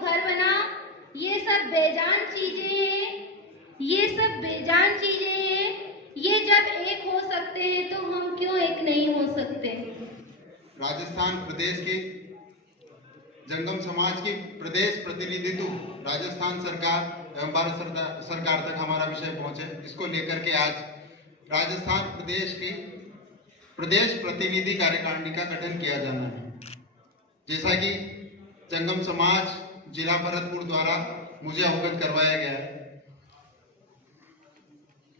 घर बना, ये सब बेजान चीजें हैं, ये सब बेजान चीजें हैं। ये जब एक हो सकते हैं तो हम क्यों एक नहीं हो सकते। राजस्थान प्रदेश के जंगम समाज के प्रदेश प्रतिनिधित्व राजस्थान सरकार एवं भारत सरकार तक हमारा विषय पहुंचे, इसको लेकर के आज राजस्थान प्रदेश की प्रदेश प्रतिनिधि कार्यकारिणी का गठन किया जाना है। जैसा कि जंगम समाज जिला भरतपुर द्वारा मुझे अवगत करवाया गया है,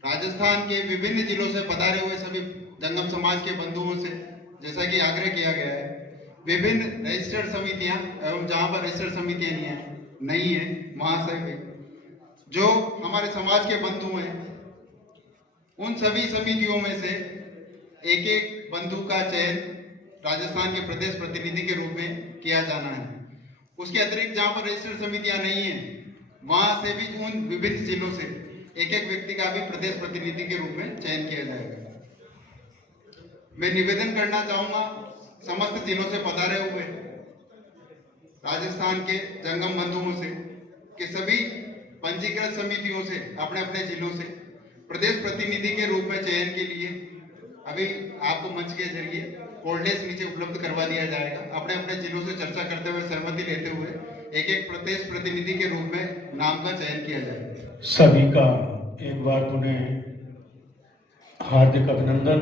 राजस्थान के विभिन्न जिलों से पधारे हुए सभी जंगम समाज के बंधुओं से जैसा कि आग्रह किया गया है, विभिन्न रजिस्टर्ड समितियां एवं जहां पर रजिस्टर्ड समितियां नहीं है वहां से जो हमारे समाज के बंधु हैं, उन सभी समितियों में से एक एक बंधु का चयन राजस्थान के प्रदेश प्रतिनिधि के रूप में किया जाना है। उसके अतिरिक्त जहां पर रजिस्टर्ड समितियां नहीं है वहां से भी उन विभिन्न जिलों से एक एक व्यक्ति का भी प्रदेश प्रतिनिधि के रूप में चयन किया जाएगा। मैं निवेदन करना चाहूंगा समस्त जिलों से पधारे हुए राजस्थान के जंगम बंधुओं से कि सभी पंजीकृत समितियों से अपने अपने जिलों से प्रदेश प्रतिनिधि के रूप में चयन के लिए अभी आपको मंच के जरिए कोल्डेस नीचे उपलब्ध करवा दिया जाएगा। अपने अपने जिलों से चर्चा करते हुए सहमति लेते हुए एक एक प्रदेश प्रतिनिधि के रूप में नाम का चयन किया जाएगा। सभी का एक बार पुनः हार्दिक अभिनंदन।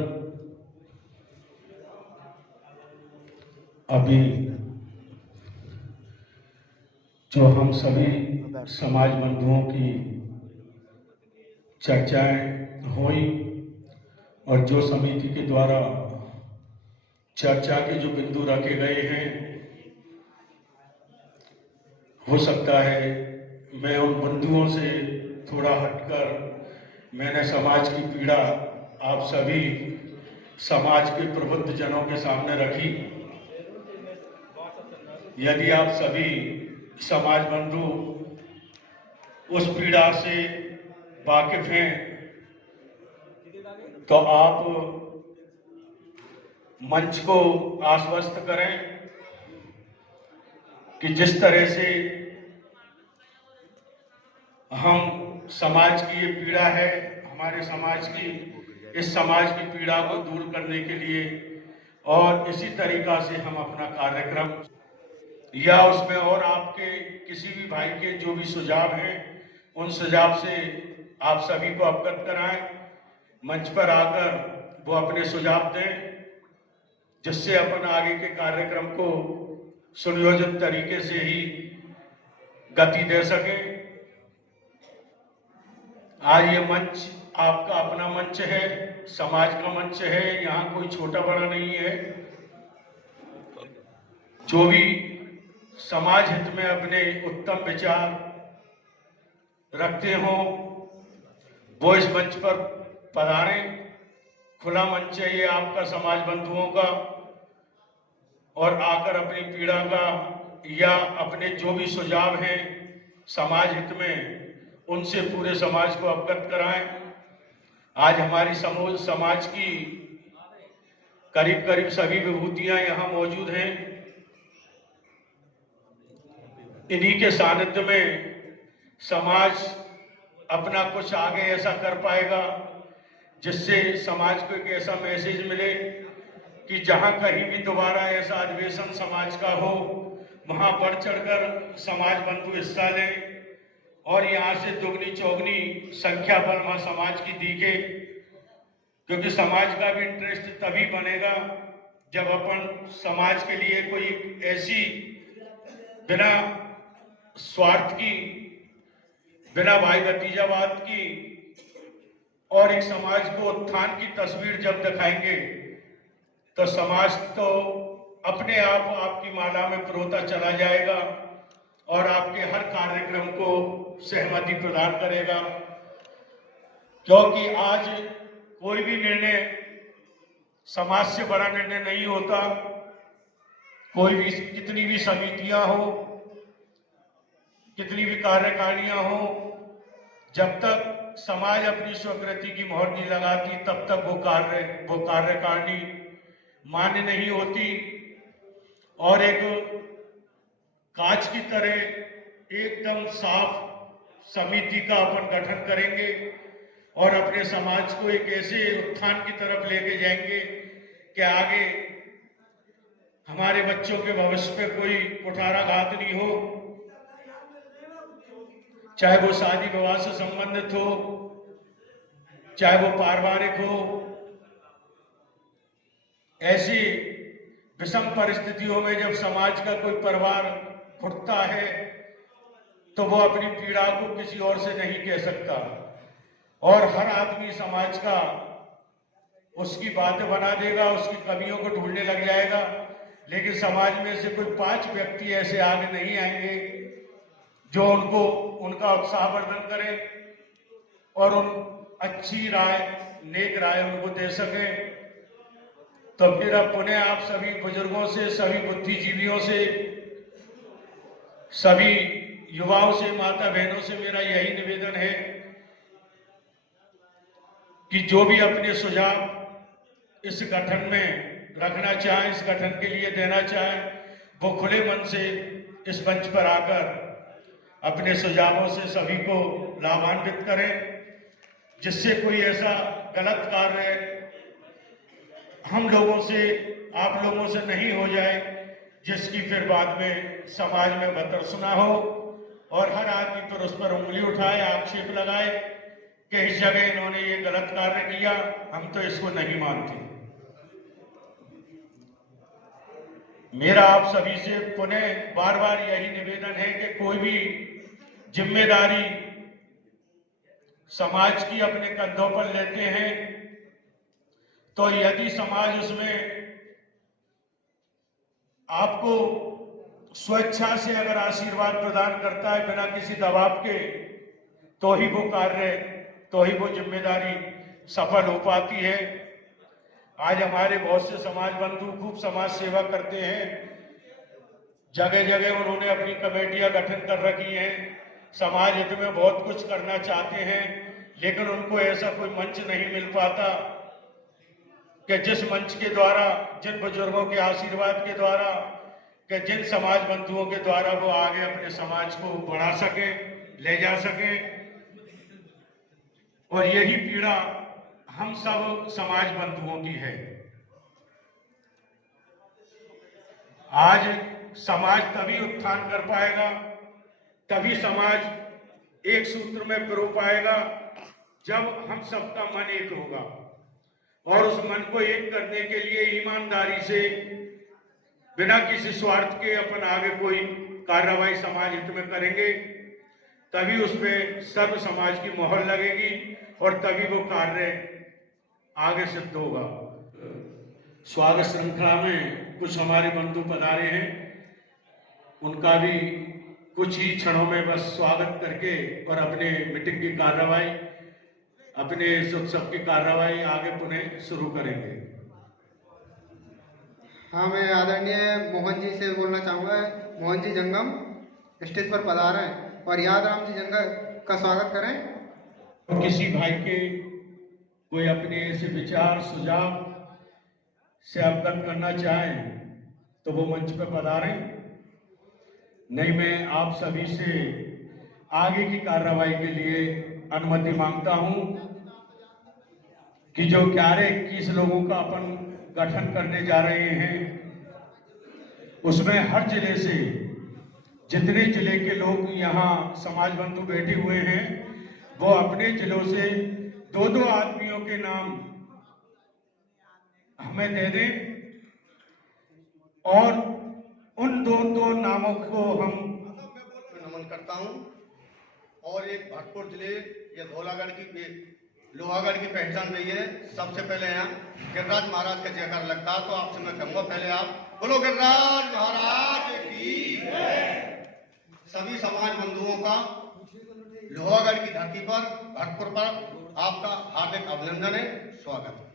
अभी जो हम सभी समाज बंधुओं की चर्चाएं हुई और जो समिति के द्वारा चर्चा के जो बिंदु रखे गए हैं, हो सकता है मैं उन बंधुओं से थोड़ा हटकर मैंने समाज की पीड़ा आप सभी समाज के प्रबुद्ध जनों के सामने रखी। यदि आप सभी समाज बंधु उस पीड़ा से वाकिफ हैं तो आप मंच को आश्वस्त करें कि जिस तरह से हम समाज की ये पीड़ा है, हमारे समाज की, इस समाज की पीड़ा को दूर करने के लिए और इसी तरीका से हम अपना कार्यक्रम या उसमें और आपके किसी भी भाई के जो भी सुझाव हैं उन सुझाव से आप सभी को अवगत कराएं, मंच पर आकर वो अपने सुझाव दें, जिससे अपन आगे के कार्यक्रम को सुनियोजित तरीके से ही गति दे सके। आज ये मंच आपका अपना मंच है, समाज का मंच है, यहाँ कोई छोटा बड़ा नहीं है। जो भी समाज हित में अपने उत्तम विचार रखते हो वो इस मंच पर पधारें। खुला मंच है ये आपका समाज बंधुओं का, और आकर अपनी पीड़ा का या अपने जो भी सुझाव हैं समाज हित में उनसे पूरे समाज को अवगत कराएं। आज हमारी समाज की करीब करीब सभी विभूतियां यहाँ मौजूद हैं। इन्हीं के सानिध्य में समाज अपना कुछ आगे ऐसा कर पाएगा जिससे समाज को एक ऐसा मैसेज मिले कि जहां कहीं भी दोबारा ऐसा अधिवेशन समाज का हो वहां बढ़ चढ़कर समाज बंधु हिस्सा लें और यहाँ से दुगनी चौगनी संख्या पर वहां समाज की दिखे, क्योंकि समाज का भी इंटरेस्ट तभी बनेगा जब अपन समाज के लिए कोई ऐसी बिना स्वार्थ की, बिना भाई भतीजावाद की और एक समाज को उत्थान की तस्वीर जब दिखाएंगे तो समाज तो अपने आप आपकी माला में पिरोता चला जाएगा और आपके हर कार्यक्रम को सहमति प्रदान करेगा। क्योंकि आज कोई भी निर्णय समाज से बड़ा निर्णय नहीं होता। कोई भी, कितनी भी समितियां हो, कितनी भी कार्यकारिणियां हो, जब तक समाज अपनी स्वीकृति की मोहर नहीं लगाती तब तक वो कार्यकारिणी मान्य नहीं होती। और एक कांच की तरह एकदम साफ समिति का अपन गठन करेंगे और अपने समाज को एक ऐसे उत्थान की तरफ लेके जाएंगे कि आगे हमारे बच्चों के भविष्य पे कोई कुठाराघात नहीं हो, चाहे वो शादी विवाह से संबंधित हो, चाहे वो पारिवारिक हो। ऐसी विषम परिस्थितियों में जब समाज का कोई परिवार फुटता है तो वो अपनी पीड़ा को किसी और से नहीं कह सकता और हर आदमी समाज का उसकी बातें बना देगा, उसकी कमियों को ढूंढने लग जाएगा। लेकिन समाज में से कोई 5 व्यक्ति ऐसे आगे नहीं आएंगे जो उनको उनका उत्साहवर्धन करें और उन अच्छी राय, नेक राय उनको दे सके। तो फिर अब पुनः आप सभी बुजुर्गों से, सभी बुद्धिजीवियों से, सभी युवाओं से, माता बहनों से मेरा यही निवेदन है कि जो भी अपने सुझाव इस गठन में रखना चाहे, इस गठन के लिए देना चाहे, वो खुले मन से इस मंच पर आकर अपने सुझावों से सभी को लाभान्वित करें, जिससे कोई ऐसा गलत कार्य हम लोगों से, आप लोगों से नहीं हो जाए जिसकी फिर बाद में समाज में बदरसुना हो और हर आदमी पर उस पर उंगली उठाए, आक्षेप लगाए कि इस जगह इन्होंने ये गलत कार्य किया, हम तो इसको नहीं मानते। मेरा आप सभी से पुनः बार बार यही निवेदन है कि कोई भी जिम्मेदारी समाज की अपने कंधों पर लेते हैं तो यदि समाज उसमें आपको स्वेच्छा से अगर आशीर्वाद प्रदान करता है बिना किसी दबाव के, तो ही वो कार्य, तो ही वो जिम्मेदारी सफल हो पाती है। आज हमारे बहुत से समाज बंधु खूब समाज सेवा करते हैं, जगह जगह उन्होंने अपनी कमेटियां गठन कर रखी हैं, समाज हित में बहुत कुछ करना चाहते हैं, लेकिन उनको ऐसा कोई मंच नहीं मिल पाता कि जिस मंच के द्वारा, जिन बुजुर्गों के आशीर्वाद के द्वारा, कि जिन समाज बंधुओं के द्वारा वो आगे अपने समाज को बढ़ा सके, ले जा सके। और यही पीड़ा हम सब समाज बंधुओं की है। आज समाज तभी उत्थान कर पाएगा, तभी समाज एक सूत्र में पिरो पाएगा जब हम सबका मन एक होगा और उस मन को एक करने के लिए ईमानदारी से, बिना किसी स्वार्थ के अपन आगे कोई कार्रवाई समाज हित में करेंगे, तभी उसमें सर्व समाज की मोहर लगेगी और तभी वो कार्य आगे सिद्ध होगा। स्वागत श्रृंखला में कुछ हमारे बंधु पधारे हैं, उनका भी कुछ ही क्षणों में बस स्वागत करके और अपने मीटिंग की कार्रवाई, अपने इस उत्सव की कार्रवाई आगे पुनः शुरू करेंगे। हाँ, मैं आदरणीय मोहन जी से बोलना चाहूँगा। मोहन जी जंगम स्टेज पर पधारे हैं और यादराम जी जंगल का स्वागत करें। किसी भाई के कोई अपने ऐसे विचार, सुझाव से अवगत करना चाहे तो वो मंच पर पधारें। नहीं, मैं आप सभी से आगे की कार्रवाई के लिए अनुमति मांगता हूं कि जो 11-21 लोगों का अपन गठन करने जा रहे हैं, उसमें हर जिले से जितने जिले के लोग यहाँ समाज बंधु बैठे हुए हैं, वो अपने जिलों से 2-2 आदमियों के नाम हमें दे दें और उन 2-2 नामों को हम नमन करता हूं। और एक भरतपुर जिले या धौलागढ़ की, लोहागढ़ की पहचान रही है। सबसे पहले यहाँ गिरिराज महाराज का जयकार लगता है, तो आपसे मैं कहूंगा पहले आप बोलो गिरिराज महाराज की। सभी समाज बंधुओं का लोहागढ़ की धरती पर, भरतपुर पर आपका हार्दिक अभिनंदन है, स्वागत है।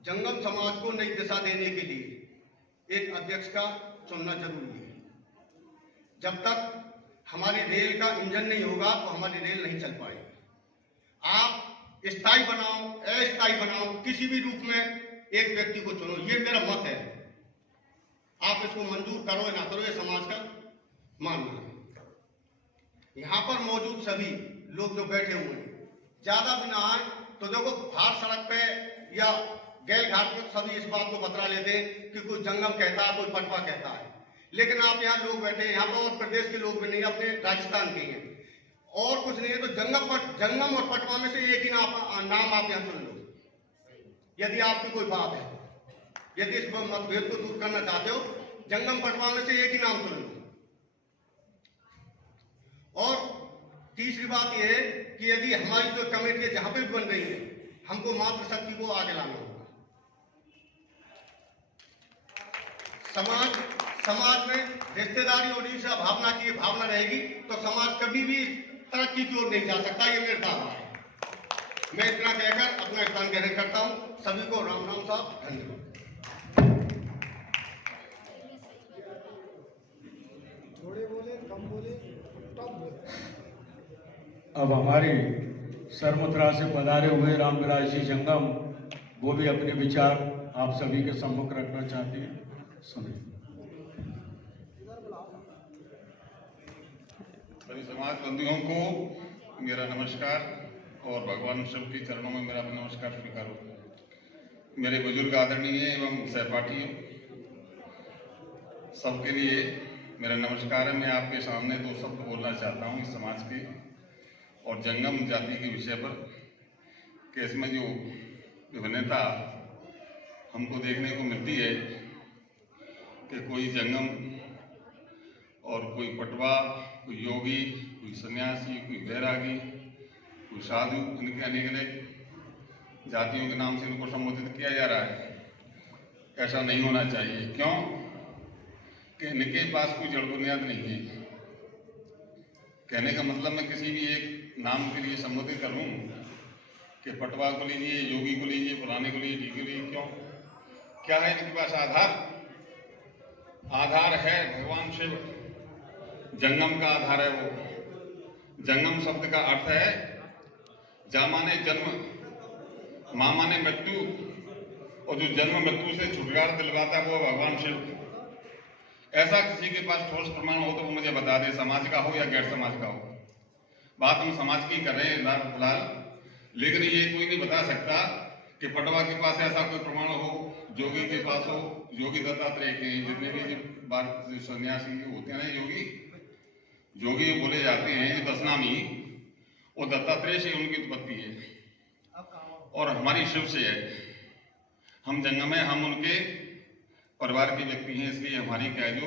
जंगम समाज को नई दिशा देने के लिए एक अध्यक्ष का चुनना जरूरी है। जब तक हमारी रेल का इंजन नहीं होगा तो हमारी रेल नहीं चल पाएगी। आप स्थायी बनाओ, अस्थायी बनाओ, किसी भी रूप में एक व्यक्ति को चुनो, ये मेरा मत है। आप आप इसको मंजूर करो या ना करो, ये समाज का मानना है। यहाँ पर मौजूद सभी लोग जो बैठे हुए हैं, ज्यादा भी ना आए तो देखो बाहर सड़क पे या गैल घाट पर सभी इस बात को बतला लेते हैं कि कोई जंगम कहता है, कोई पटवा कहता है, लेकिन आप यहाँ लोग बैठे हैं, यहाँ पर और प्रदेश के लोग भी नहीं, अपने राजस्थान के हैं और कुछ नहीं है, तो जंगम और पटवा में से एक ही नाम आप यहाँ चुन लो। यदि आपकी कोई बात है, यदि इस मतभेद को दूर करना चाहते हो, जंगम पटवा में से एक ही नाम चुन लो। और तीसरी बात यह है कि यदि हमारी जो कमेटी जहां पे भी बन रही है, हमको मातृशक्ति को आगे लाना होगा। समाज में रिश्तेदारी और ईर्ष्या भावना की भावना रहेगी तो समाज कभी भी तरक्की की ओर नहीं जा सकता, ये मेरा दावा है। मैं इतना कहकर अपना स्थान ग्रहण करता हूं। सभी को राम राम साहब, धन्यवाद। अब हमारी सरमुद्रा से पधारे हुए रामविलास जी जंगम, वो भी अपने विचार आप सभी के सम्मुख रखना चाहते हैं, सुनिए। सभी समाज बंधुओं को मेरा नमस्कार और भगवान शिव के चरणों में मेरा नमस्कार स्वीकार होता है। मेरे बुजुर्ग आदरणीय एवं सहपाठियों सबके लिए मेरा नमस्कार है। मैं आपके सामने दो शब्द बोलना चाहता हूँ इस समाज के और जंगम जाति के विषय पर कि इसमें जो विभिन्नता हमको देखने को मिलती है कि कोई जंगम और कोई पटवा, कोई योगी, कोई सन्यासी, कोई बैरागी, कोई साधु, इनके अनेक अनेक जातियों के नाम से इनको संबोधित किया जा रहा है। ऐसा नहीं होना चाहिए। क्यों? कि इनके पास कोई जड़ बुनियाद नहीं है। कहने का मतलब मैं किसी भी एक नाम के लिए संबोधित करूं कि पटवा को लीजिए, योगी को लीजिए, फलाने को लीजिए, ढीक को लीजिए, क्यों? क्या है इनके पास आधार? आधार है भगवान शिव। जंगम का आधार है वो। जंगम शब्द का अर्थ है जा माने जन्म, मां माने मृत्यु, और जो जन्म मृत्यु से छुटकारा दिलवाता है वो भगवान शिव। ऐसा किसी के पास ठोस प्रमाण हो तो वो मुझे बता दे, समाज का हो या गैर समाज का हो। बात हम समाज की कर रहे हैं फिलहाल, लेकिन ये कोई नहीं बता सकता कि पटवा के पास ऐसा कोई प्रमाण हो, योगी के पास हो। योगी दत्तात्रेय के जितने भी सन्यासी होते हैं योगी बोले जाते हैं, दस नामी, वो दत्तात्रेय से उनकी उत्पत्ति है और हमारी शिव से है। हम जंगम है, हम उनके परिवार के व्यक्ति हैं, इसलिए हमारी क्या है जो